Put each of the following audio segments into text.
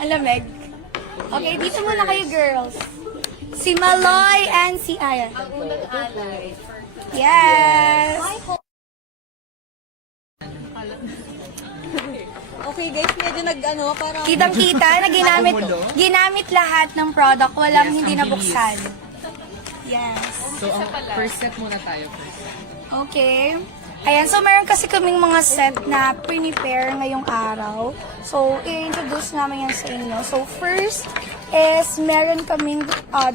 Ang lamig. Okay, dito muna kayo, girls. Si Maloy and si Aya. Ang unang alay. Yes! Okay guys, medyo parang... Kitang-kita na ginamit lahat ng product. Walang hindi nabuksan. Yes. So, first set muna tayo first. Okay. Ayan, so meron kasi kaming mga set na prepare ngayong araw. So, i-introduce namin yan sa inyo. So, first is meron kaming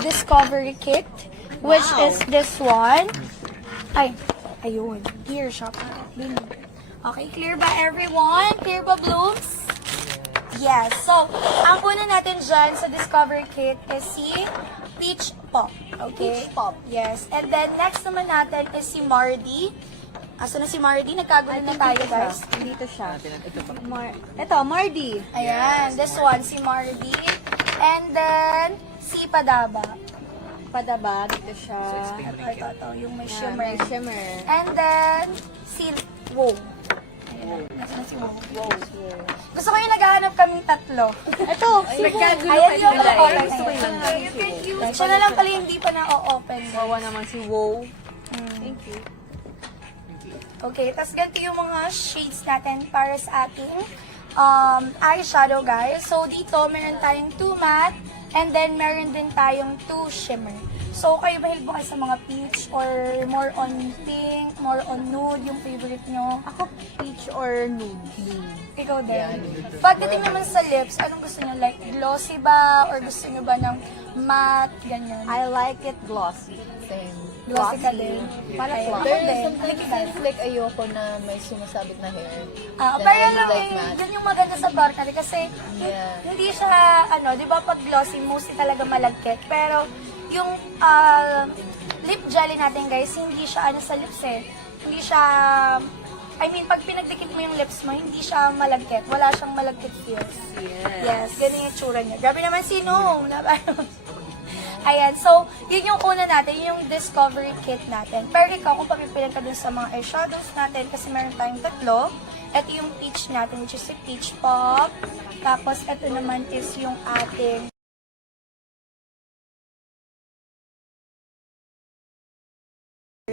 discovery kit, which is this one. Ay, ayun. Here, shop. Okay, clear ba everyone? Clear ba, Blooms? Yes. So, ang una natin dyan sa discovery kit is si Peach Pop. Okay? Peach Pop. Yes. And then, next naman natin is si Mardy. Asa na si Mardy? Nagkagulo na tayo, guys. Dito siya. Ito pa. Ito, Mardy. Ayan. This one, si Mardy. And then, si Padaba. Padaba, dito siya. Ito. Yung may Shimmer. shimmer. Shimmer. And then, si Wow. Ayan. Nasa na si Wow. Wow. Gusto ko yung naghahanap kaming tatlo. Ito, Nagkagulo Ayan yung Gusto ko yung siya na lang pala hindi pa na-open. Wawa naman si Wow. Mm. Thank you. Okay, tapos ganito yung mga shades natin para sa ating eyeshadow, guys. So, dito, meron tayong 2 matte, and then meron din tayong 2 shimmer. So, kayo mahilig ba kayo sa mga peach or more on pink, more on nude, yung favorite nyo? Ako, peach or nude? Ikaw din. Pagdating naman sa lips, anong gusto nyo? Like, glossy ba? Or gusto nyo ba ng matte? Ganyan. I like it glossy. Same. Glossy ka din. Parang Ayun. glossy. Ako Pero din. sometimes Halika. it's like ayoko na may sumasabit na hair. Then Pero I lang, like matte. yun yung maganda sa Barcari kasi Yeah. hindi siya, di ba pag glossy, mostly talaga malagkit. Pero yung lip jelly natin, guys, hindi siya sa lips eh. Hindi siya, pag pinagdikit mo yung lips mo, hindi siya malagkit. Wala siyang malagkit feels. Yes, ganun yung tsura niya. Grabe naman si Noong. Ayan, so, yun yung una natin, yung discovery kit natin. Pero ikaw, kung papipilan ka dun sa mga eyeshadows natin, kasi meron tayong tatlo. Ito yung peach natin, which is si Peach Pop. Tapos, ito naman is yung ating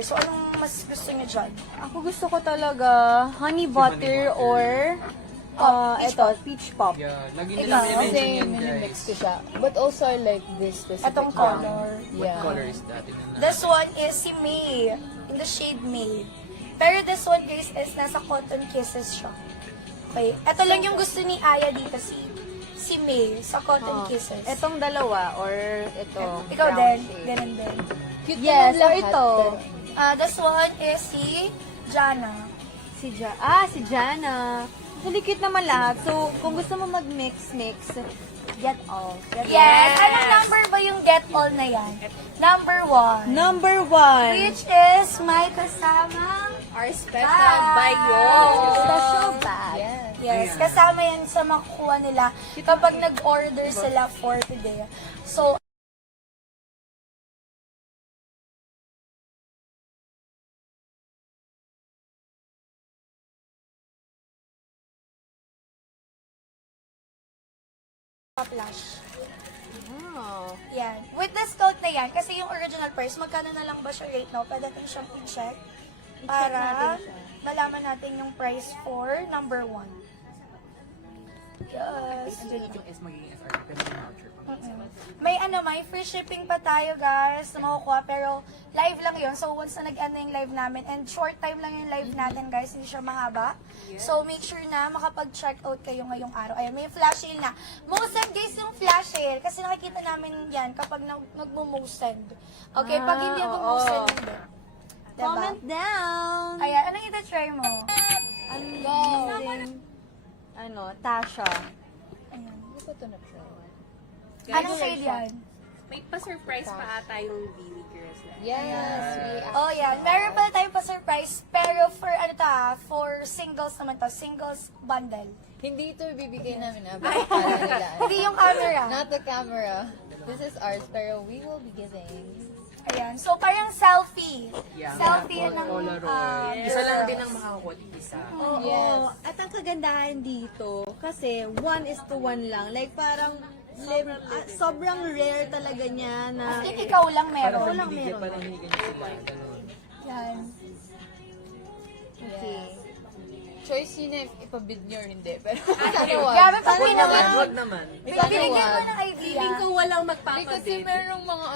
so, anong mas gusto niyo dyan? Ako gusto ko talaga honey butter or Peach ito, pop. peach pop. Yeah, lagi Ikaw. nila Kasi mention yan, minimix guys. ko siya. But also I like this specific Itong one. color. What Yeah. color is that? This one is si May, in the shade May. Pero this one, guys, is nasa Cotton Kisses siya. Okay, ito lang yung gusto ni Aya dito, si May, sa Cotton Kisses. Itong dalawa or ito. Ikaw brown din, shade. ganun din. Cute Yes, naman or lahat, ito. pero- This one is si Jana. Si Jana. Malikit naman lahat. So, kung gusto mo mag-mix, get all. Yes! Anong number ba yung get all na yan? Number 1. Number 1. Which is my kasama. Our special Bag. by you. Special bag. Yes. Yes, kasama yan sa makukuha nila kapag nag-order sila for today. So, flash. Oh. Yan. With discount na yan, kasi yung original price, magkano na lang ba siya right now? Pwede natin siyang i-check para natin siya. malaman natin yung price for number 1. Yes. Andyan yung S magiging SR. Pero may voucher pa. May free shipping pa tayo, guys, na makukuha. Pero live lang yun. So, once na nag-end na yung live namin, and short time lang yung live natin, guys, hindi siya mahaba. So, make sure na makapag-check out kayo ngayong araw. Ayan, may flash sale na. Most send, guys, yung flash sale. Kasi nakikita namin yan kapag nag-most send. Okay, pag hindi oo. nag-most send, hindi. Diba? Comment down. Ayan, anong ita-try mo? Tasha. Ayan. Hindi ko ito na-try. Anong shade yan? May pa-surprise pa ata yung Billy Girls na. Yes. Oh, yan. Meron pala tayong pa-surprise. Pero for singles naman to. Singles bundle. Hindi ito ibibigay namin na. Bakit para nila? Hindi yung camera. Not the camera. This is ours, pero we will be giving. Ayan. So, parang selfie. Yeah. Selfie yan ng Polaroid. Isa lang din ang makakuha dito isa. Oo. Yes. At ang kagandahan dito, kasi 1:1 lang. Like parang sobrang rare talaga niya na As in, ikaw lang meron. Parang hindi pa lang hinigan niya sila. Ganun. Yan. okay. Choice yun if ipabid nyo or hindi. Pero Grabe, pag pinabig Wag naman. binigyan mo ng idea. Feeling ko walang Kasi magpapabid. merong mga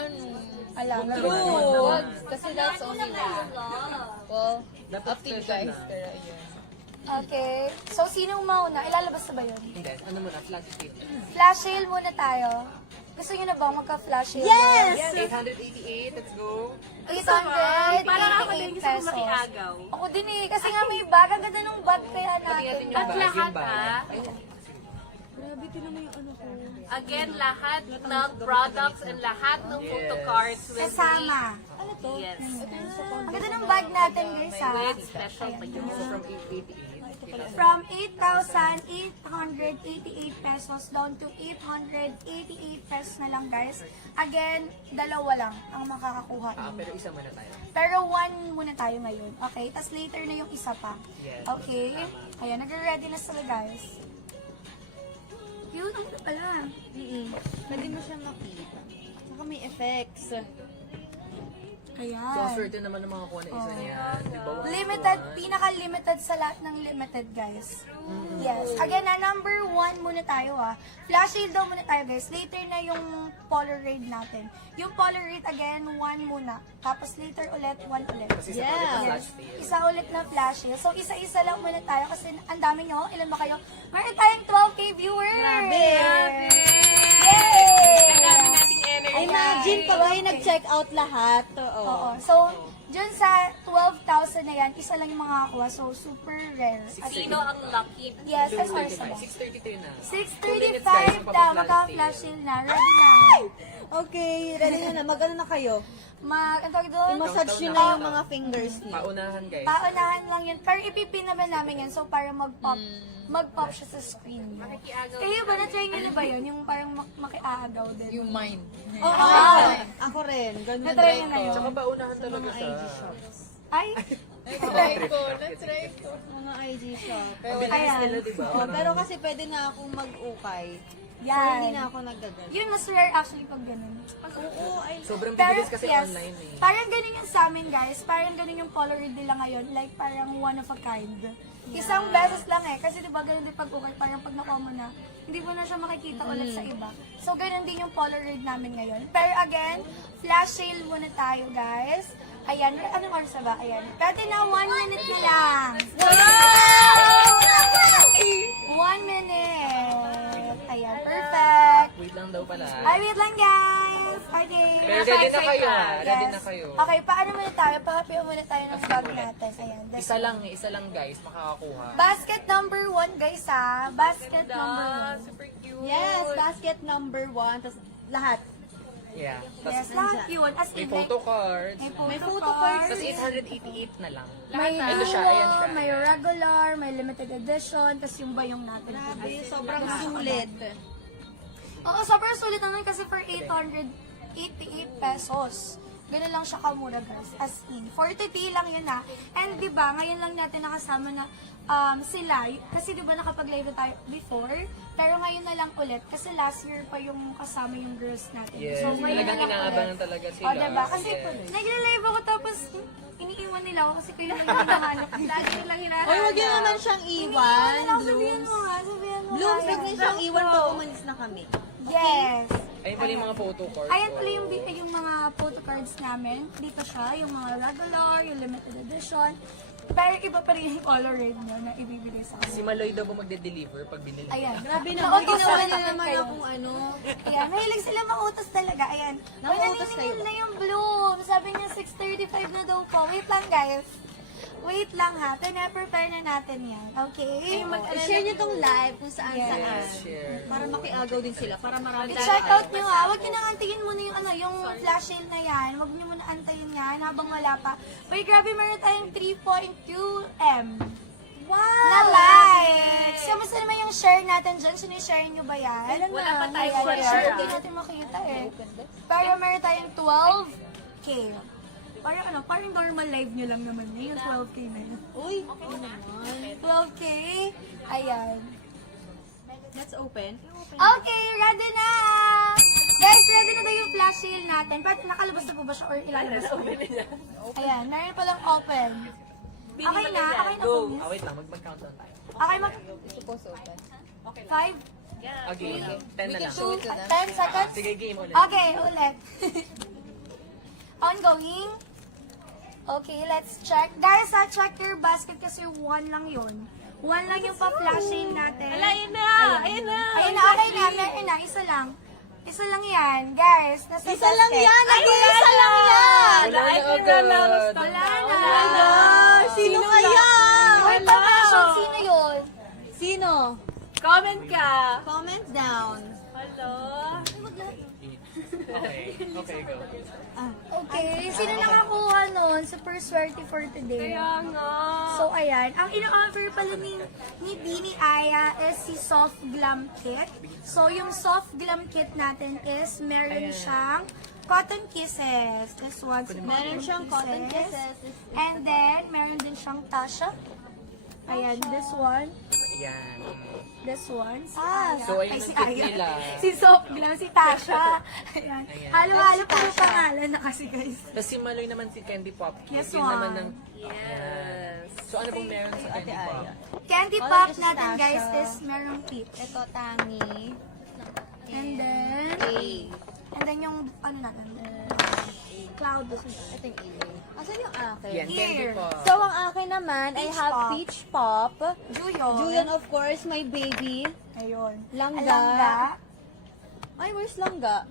Alam, Wag. Kasi that's only one. Well, Dapat up to you special guys. na. Pero ayun. Okay. So, sinong mauna? Ilalabas na ba yun? Hindi. Ano muna? Flag state. Flash sale muna tayo. Gusto niyo na bang magka-flash sale? Yes! 888. Let's go. 888 Parang ako din gusto ko pesos. makiagaw. Ako din eh. Kasi nga may bag. Ang ganda ng bag kaya Pati natin natin. yung At bag. lahat, Yung bag. ah. Ayun. Grabe, tinan mo yung ano ko. Again, lahat ng products and lahat ng photo cards will Kasama. Ano to? be, yes, Ang ganda ng bag natin guys ha. with special pa yun. So from 888. From 8,888 pesos down to 888 pesos na lang guys. Again, dalawa lang ang makakakuha. Pero isa muna tayo. Pero one muna tayo ngayon. Okay? Tapos later na yung isa pa. Yes. Okay? Ayan, nagre-ready na sila guys. Yun, ang ganda pala. Pwede mo siya makita. Saka may effects. Ayan. So, swerte naman ng mga kuha na isa niya. Di ba? Limited, pinaka-limited sa lahat ng limited, guys. Yes. Again, na number 1 muna tayo, Flash sale daw muna tayo, guys. Later na yung Polaroid natin. Yung Polaroid, again, 1 muna. Tapos later ulit, 1 ulit. Kasi isa pa ulit ang Yeah. flash sale. Isa ulit na flash sale. So, isa-isa lang muna tayo kasi ang dami nyo. Ilan ba kayo? Meron tayong 12K viewers! Grabe. Yay! Dami nating energy. Imagine pag kayo nag-check out lahat. Oo. Oo. So, dyan sa 12,000 na yan, isa lang yung makakakuha. So, super rare. At Sino ang lucky? yes, as far as 633 na. 6:35 na, magka-flash sale na. Ready na. Okay, ready na na. Mag-ano na kayo? Ang tawag doon? I-massage nyo na yung mga fingers niyo. Paunahan guys. Paunahan lang yun. Pero ipipin naman namin yan. So, para mag-pop siya sa screen. Makikiagaw. Kayo ba, na-try nyo na ba yun? Yung parang makiaagaw din. Yung mind. Oo. Ako rin. Ganun. Na-try nyo na yun? Tsaka paunahan talaga sa... Ay! Na-try ko. Na-try ko. Mga IG shop. Ayan. Nila, di ba? Oo, pero kasi pwede na akong mag-ukay. So, Yan. hindi na ako nagdagal. Yun, mas rare actually pag ganun. Oo, ay. Sobrang Pero, bibilis kasi yes, online eh. parang ganun yung sa amin, guys. Parang ganun yung Polaroid nila ngayon. Like, parang one of a kind. Isang beses lang eh. Kasi diba ganun din pag-ukay, parang pag nakuha mo na, hindi mo na siya makikita ulit sa iba. So, ganun din yung Polaroid namin ngayon. Pero again, flash sale muna tayo, guys. Ayan, anong oras na ba? Ayan. Pwede na 1 minute na lang. 1 minute. Ayan, perfect. Wait lang daw pala. Ay, wait lang guys. Okay. Pero ready na kayo ha. Ready na kayo. Okay, paano muna tayo? Pahapihan muna tayo ng bag natin. Ayan. this Isa lang guys, makakakuha. Basket number 1 guys ha. Basket number 1. Super cute. Yes, basket number 1. Tapos lahat. Yeah. Yes, Tapos lahat yun. As may in, photo cards. may photo photo cards. cards. Tapos 888 na lang. May Ito siya, duo, ayan siya. may regular, may limited edition, tapos yung bayong natin. Grabe, sobrang sulit. Oo, sobrang sulit naman kasi for 888 pesos. Ganun lang siya kamura, guys. As in. 40p lang yun na. And di ba ngayon lang natin nakasama na sila. Kasi di ba nakapag-live na tayo before? Pero ngayon na lang ulit. Kasi last year pa yung kasama yung girls natin. Yes, ngayon talagang na lang inaabangan ulit. talaga sila. O, diba? Kasi Yes. nag-live ako tapos iniiwan nila ako kasi kayo lang yung hinahanap. Lagi nilang hinahanap. Oy, wag yun naman siyang iwan. Iniiwan na lang. Sabihan Blooms. mo nga. Sabihan mo Blooms, nga. wag niyo siyang iwan pag umalis na kami. Yes. Ayun pala yung mga photo cards. Ayan pala yung mga photo cards namin. Dito siya, yung mga regular, yung limited edition. Pero iba pa rin yung Polaroid nyo na ibibigay sa Si kanila. Maloy daw ba magde-deliver pag binili? Ayan. Grabe naman, Nautos ginawa naman niya naman kayo. akong ano. Ayan, mahilig sila mautos talaga. Ayan. Nauutos Naningil kayo. na yung bloom. Sabi niya 6:35 na daw po. Wait lang guys. Wait lang ha. Pina-prepare na natin yan. Okay? I-share niyo tong live kung saan-saan. Yes, share. Para makiagaw din sila. Para marami I-check out nyo ha. Huwag nyo nang antayin muna yung yung flash sale na yan. Huwag nyo muna antayin yan habang wala pa. Uy, grabe, meron tayong 3.2M. Wow! Na likes! Kamusta naman yung share natin dyan? Sinishare nyo ba yan? Wala pa tayo Ayan, share. Hindi natin makita eh. Pero meron tayong 12K 12K. Parang normal live nyo lang naman na yung 12K na yun. Uy, okay naman. 12K. Ayan. Let's open. Okay, ready na! Guys, ready na daw yung flash sale natin. But nakalabas na po ba siya or ilalabas na? Ayan, meron palang open. Okay na? Okay na po, miss? Wait lang, mag-countdown tayo. Okay, Suppose open. 5, Okay, 10 na lang. 2, 10 seconds? Sige, game ulit. Okay, ulit. Ongoing. Okay, let's check. Guys, check your basket kasi 1 lang yun. 1 lang yung pa-flashing natin. Ayun na! Ayun na! Ayun na, okay na. Meron na, isa lang. Isa lang yan, guys. Nasa Isa lang basket. yan! Nag-iisa lang yan! Wala na agad. Wala na. Wala! Sino kaya? Wait, pa-fashion, sino yun? Sino? Comment ka! Comment down. Hello? Okay, go. Okay, sino nakakuha nun? Super swerte for today. Kaya nga. So, ayan. Ang ina-offer pala ni Beanie Aya is si Soft Glam Kit. So, yung Soft Glam Kit natin is meron siyang cotton kisses. This one. Meron siyang cotton kisses. And then, meron din siyang Tasha. Ayan, this one. Ayan. This one. Si Ah, Aya. So, ayun Ay, ang si kit Aya. nila. Si Soft Glam, si Tasha. Ayan. Ayan. Halo-halo po yung pangalan na kasi, guys. Tapos si Maloy naman si Candy Pop. Yes, Yun naman one. ng... Yes. So, ano pong meron sa Candy Pop? Candy Oh, Pop this is natin, Tasha. guys, is merong peach. Ito, Tangi. And then, A. and then yung, ano natin, cloud. Ito yung A. Asan yung akin? Yan, Candy Here. Pop. So, ang akin naman, I Peach have Pop. Peach Pop. Juyon. Julian, of course, my baby. Ayun. Langga. Langga. Ay, where's Langga?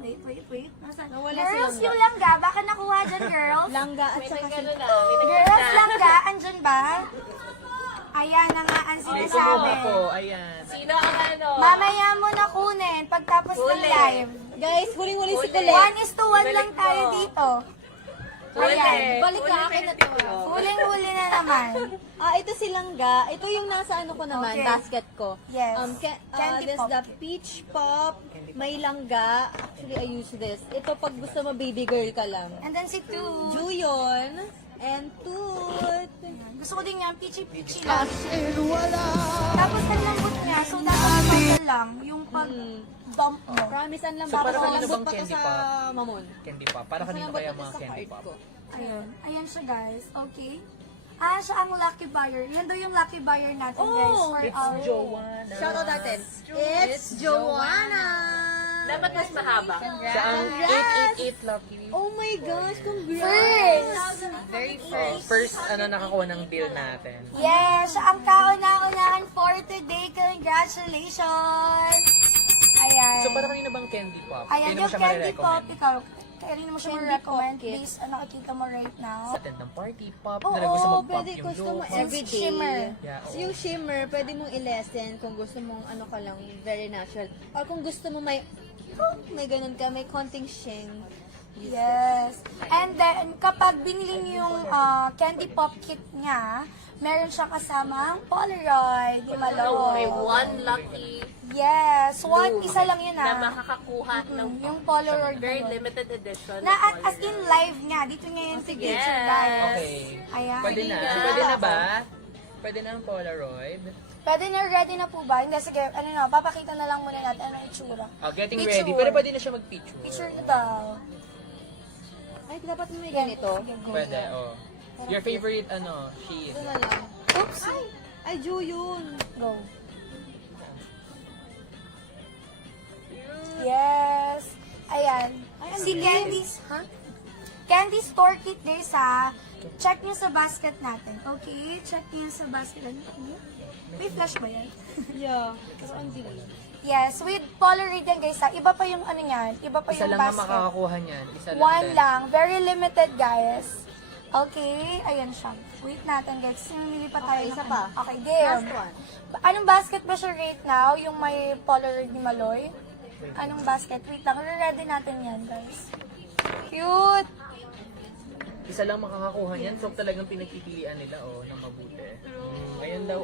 Wait. Nasaan? Nawala si Girls, Langga. yung langga. Baka nakuha dyan, girls. Langga at May saka si... nagano na. Girls, langga. Andyan ba? Ayan na nga ang May sinasabi. kumuha po. Ayan. Sino ang ano? Mamaya mo na kunin pagtapos ng Huli. live. Guys, huling-huli si Huli. Colette. 1:1 lang tayo dito. Ayan. Balik ka akin na to. Huling-huli na naman. Ito si Langga. Ito yung nasa ano ko naman, Okay. basket ko. Yes. Candy This Pop. the Peach Pop. May Langga. Actually, I use this. Ito pag gusto mo baby girl ka lang. And then si Tu. Juyon. And Toot. Gusto ko din yan, peachy-peachy lang. Tapos ang lambot niya, so dapat total lang yung pag-dump mo. Promise, ang So, lambot para ko. kanino Lambot bang pa to candy sa pop? mamon. Candy Pop. Para kanino Lambot kaya pa to mga sa Candy heart Pop? ko. Ayun. Ayan siya, guys. Okay. Siya ang lucky buyer. Yan daw yung lucky buyer natin, guys. Oh, For It's our... Joanna. Shoutout natin. It's Joanna. Dapat mas mahaba. Siya ang Congrats! 888 lucky. Oh my gosh, congrats! First! Very first nakakuha ng deal natin. Yes! Siya ang kauna-unahan for today. Congratulations! Ayan. So, para kanino bang Candy Pop? Ayan, Kanino mo yung siya candy pop, marirecommend? ikaw. Kanino mo siya Candy ma-recommend Pop kit. based on nakikita mo right now? Attend ng party, pop, Oo, na gusto mag-pop pwede yung gusto mo joke. everyday. Shimmer. Yeah, So, oo. yung shimmer, pwede mong i-lessen kung gusto mong ano ka lang, very natural. Or kung gusto mo may ganun ka, may konting shing. Yes. And then, kapag binili niyo yung candy pop kit niya, meron siyang kasamang Polaroid ni So, Malo. may one lucky Yes. Isa lang yun na makakakuha ng Yung Polaroid na very yun. limited edition. Na as in live nga. Dito nga yung signature, Yes. guys. Okay. Ayan. Pwede na. So, pwede na ba? Pwede na ang Polaroid. Pwede na, ready na po ba? Hindi, sige, papakita na lang muna natin ano yung itsura. Getting Picture. ready. Pero pwede na siya mag-picture. Picture na daw. Ay, dapat may ganito. Pwede, oh. Your favorite, sheet. Ito na lang. Oops. Ay, Ju yun. Go. Yes. Ayan. Si Candy's, Candy Store Kit guys ha. Check nyo sa basket natin. Okay? Check nyo sa basket. May flash ba yan? Yeah. Kasi ang dilim. Yes, with Polaroid yan guys ha. Iba pa yung ano yan. Iba pa Isa yung lang ang basket. makakakuha niyan. Isa lang. One din. lang. Very limited guys. Okay? Ayan siya. Wait natin guys. Sinumili pa tayo. Okay, ng isa ano. pa. Okay, game. Last one. Anong basket ba siya right now? Yung may Polaroid ni Maloy? Anong basket? Wait lang. Ready natin yan guys. Cute! Isa lang makakakuha niyan. So, talagang pinagpipilian nila, ng mabuti. Ayun daw,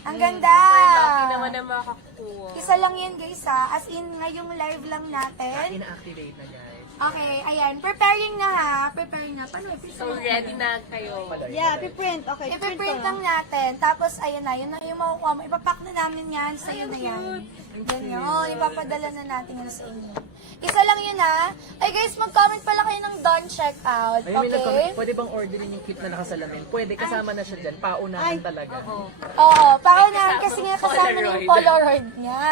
Ang ganda! Lucky naman na makakuha. Isa lang yan guys ha. As in, ngayong live lang natin. Ina-activate na, guys. Okay, ayan. Preparing na ha. Preparing na. Paano? So, ready na kayo. Yeah, piprint. Okay, Ipiprint lang natin. Tapos, ayan na. Yun na yung makukuha mo. Ipapack na namin yan. Sa'yo na yan. Ganyan. Ipapadala na natin yan sa inyo. Isa lang yun ha. Ay guys, mag-comment pala kayo ng done checkout. Ayun, may Okay? nag-comment, pwede bang orderin yung kit na nakasalamin? Pwede, kasama na siya dyan. Paunahan talaga. Oo, paunahan kasi nga kasama na yung Polaroid niya.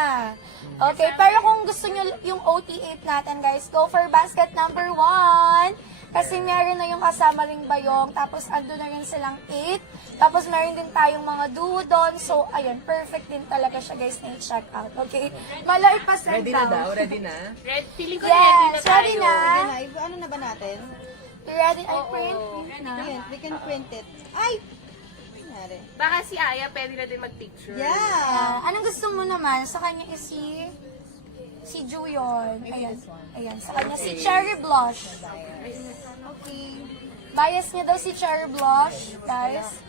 Okay, pero kung gusto nyo yung OT8 natin guys, go for basket number 1. Kasi meron na yung kasama ring bayong, tapos ando na rin silang 8. Tapos meron din tayong mga duo doon. So, ayun, perfect din talaga siya guys na i-check out. Okay? Malay pa send Ready na daw? Ready na? Feeling ko ready na Yes, tayo. ready na. Sige na, ano na ba natin? Ready? I print na. Print. We can print it. Ay! Nangyari. Baka si Aya pwede na din mag-picture. Yeah! Anong gusto mo naman? Sa kanya is si Juyon. Ayan. Ayan. Sa kanya si Cherry Blush. Okay. Bias niya daw si Cherry Blush, guys.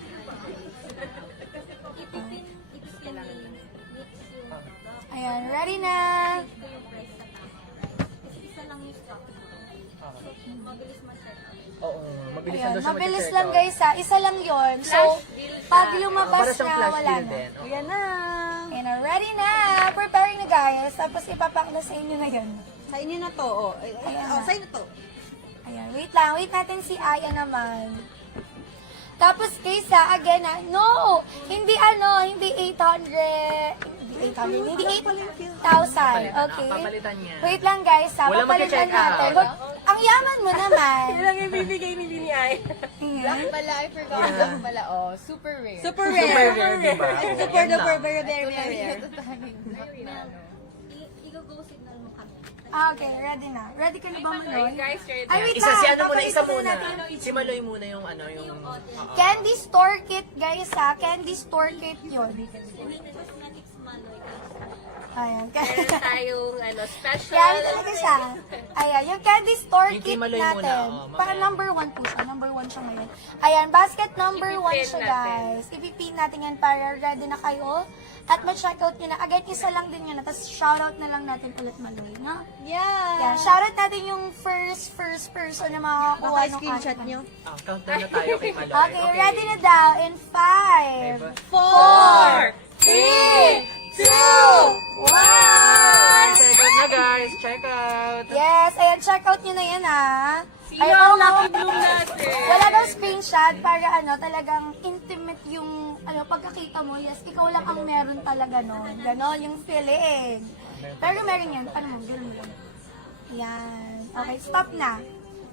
Ayan. Ready na. Oo, mabilis Ayan. na daw siya Mabilis mag-check lang out. guys ha. Isa lang yon. So, pag lumabas Para siyang na, flash wala bill na. din. Oo. Ayan na! Ayan na. Ready na. Preparing na guys. Tapos ipapak na sa inyo na yun. Sa inyo na to, oh. Ayan Oh, na. sa inyo to. Ayan, wait lang. Wait natin si Aya naman. Tapos, Kaysa, again no! Hindi hindi 800, hindi 8,000. Okay. Papalitan niya. Wait lang guys, Walang papalitan mag-check out. natin. Wag, ang yaman mo naman. Lang yung bibigay ni Aya. Ayan. Pala, I forgot. Yeah. Pala, oh, super rare. Super Super rare. rare, diba? It's super duper, very, very rare. Okay, ready na. Ready ka na ba, Manoy? Guys, ready. Ay, wait Isa lang. si ano muna, isa Papalitan muna. natin. Si Maloy muna yung ano, yung... Candy store kit, guys, ha? Candy store kit yun. Ayan. Meron tayong special. Kaya talaga siya. Ayan, yung candy store Yung kit Kimaloy natin. muna, oh, mamaya. Para number 1 po siya. Number 1 siya ngayon. Ayan, basket number 1 Ipipin siya, natin. guys. Ipipin natin yan para ready na kayo. At ma-checkout nyo na. Again, isa lang din yun. Tapos shoutout na lang natin ulit Maloy, no? Yeah! Yan, shoutout natin yung first person na makakakuha Baka ng screenshot item. nyo. Countdown na tayo kay Maloy. Okay, ready na daw. In 5, 4, 3, 2, 1! Check out na guys, check out. Yes, ayan, check out nyo na yan ha. Sino Ay, ang oo, lucky bloom natin? Wala daw screenshot para talagang intimate yung pagkakita mo. Yes, ikaw lang ang meron talaga nun. Ganon yung feeling. Pero meron yan. Paano mo? Ganun lang. Yan. Okay, stop na.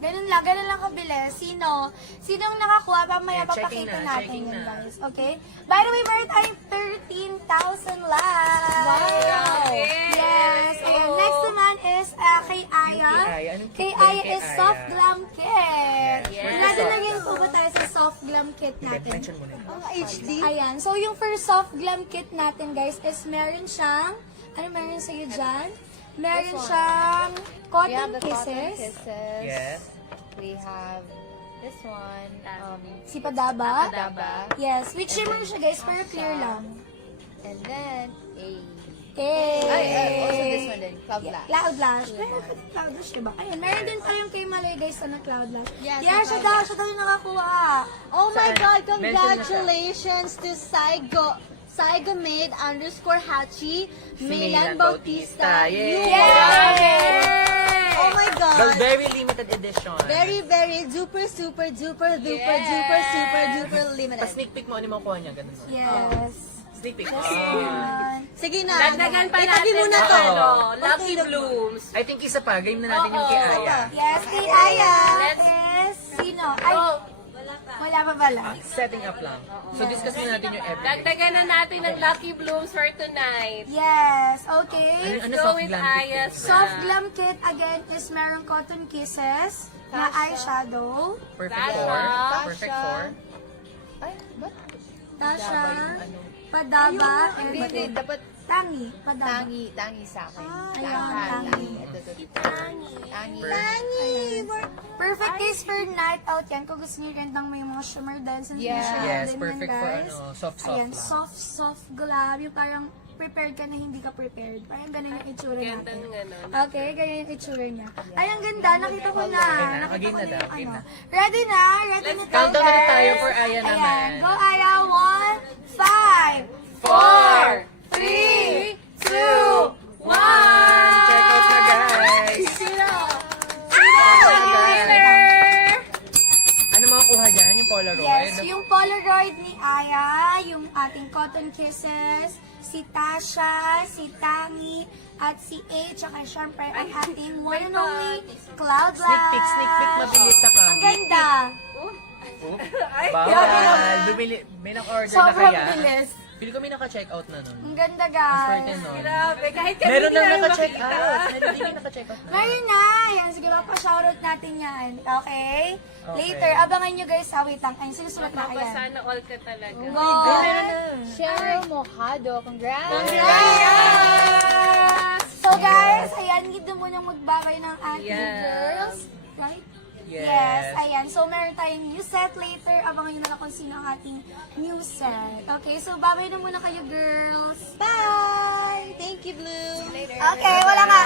Ganun lang kabilis. Sino ang nakakuha? Mamaya Checking papakita na, natin checking yun, na. guys. Okay? By the way, meron tayong 13,000 likes. Wow! Yes. Ayan. Next naman is kay Aya. Anong Kay kit Aya kay is Aya? soft glam kit. Yes. Natin na rin po ba tayo sa soft glam kit natin? Mention mo na yun. Ang HD. Ayan. So, yung first soft glam kit natin, guys, is meron siyang, meron sa'yo dyan? Meron siyang We have cotton the cotton kisses. kisses. Yes. We have this one. Si Padaba. Daba. Yes. With shimmer siya, guys, pero clear lang. And then, a... Hey! also this one din. Cloud Black. Cloud Lash. Meron ka din Cloud Lash, diba? Ayun, meron din tayong kay Malay, guys, na Cloud Lash. Yes, Yeah, siya daw yung nakakuha. Oh my Saan? God! Mention mo siya. Congratulations to Saigo Hachi, Milan Milan Bautista. Bautista. You Yay! won. Oh my The God! very limited edition. Very, very duper limited. Pa-sneak peek mo, ano yung makuha niya? Ganun mo. Yes. Sneak peek. Yan. Sige na. Dagdagan pa Itagi natin muna ng to. Lucky Blooms. I think isa pa. Game na natin yung kay Oo. Aya. Yes, kay Aya. Let's- Yes. Sino? Ay, wala pa pala. Setting up lang. So discuss muna natin yung everything. Dagdagan na natin ng Lucky Blooms for tonight. Yes, okay. Ano Go soft with glam kit? Aya's Soft glam kit, again, is meron cotton kisses na eyeshadow. Perfect Tasha. four. Perfect four. Ay, ba't? Tasha, Padaba, and Hindi, dapat Tangi. Padaba. tangi sa akin. Ayan, tangi. Tangi. Perfect case for night out yan. Kung gusto niyo rin ng may mga shimmer din. Since may Yeah. shimmer Yes, din yan, perfect for guys. soft Ayan, lang. soft glam. Yung parang prepared ka na hindi ka prepared. Parang ganun yung itsura natin. Gandang ganon. Okay, ganyan yung itsura niya. Ay, ang ganda. Nakita ko na. Okay na, Nakita game ko na na daw, yung game ano. na. Ready na? Ready na tayo, Countdown na guys? tayo for Aya naman. Ayan. Go, Aya. 1, 5, 4, 3, 2, 1. Check out na guys! Ano makukuha dyan? Yung Polaroid? Yes, yung Polaroid ni Aya, yung ating Cotton Kisses, si Tasha, si Tangi, at si A, tsaka syempre ang ating one and only Cloud Light. Sneak peek, mabilis sa Ang kami. ganda. Bawal! Bumili, may nag-order na Sobrang kaya. bilis. Feel ko may naka-check out na nun. Ang ganda, Ang guys. swerte nun. Grabe, kahit kami Meron hindi na namin naka-check makita. out. Meron din naka-check out na. Meron na. Yan, sige, mapa-shoutout natin yan. Okay? Okay. Later, abangan nyo guys. Wait lang. Ayun, sinusulat na Papa, kaya. sana all ka talaga. Go! Cheryl Mojado, congrats! Yes! So guys, ayan, need mo munang magbabay ng ating Yes. girls. Right? Yes. Ayan. So, meron tayong new set later. Abangan nyo na lang kung sino ang ating new set. Okay, so babay na muna kayo, girls. Bye! Thank you, Blue! Okay, wala nga.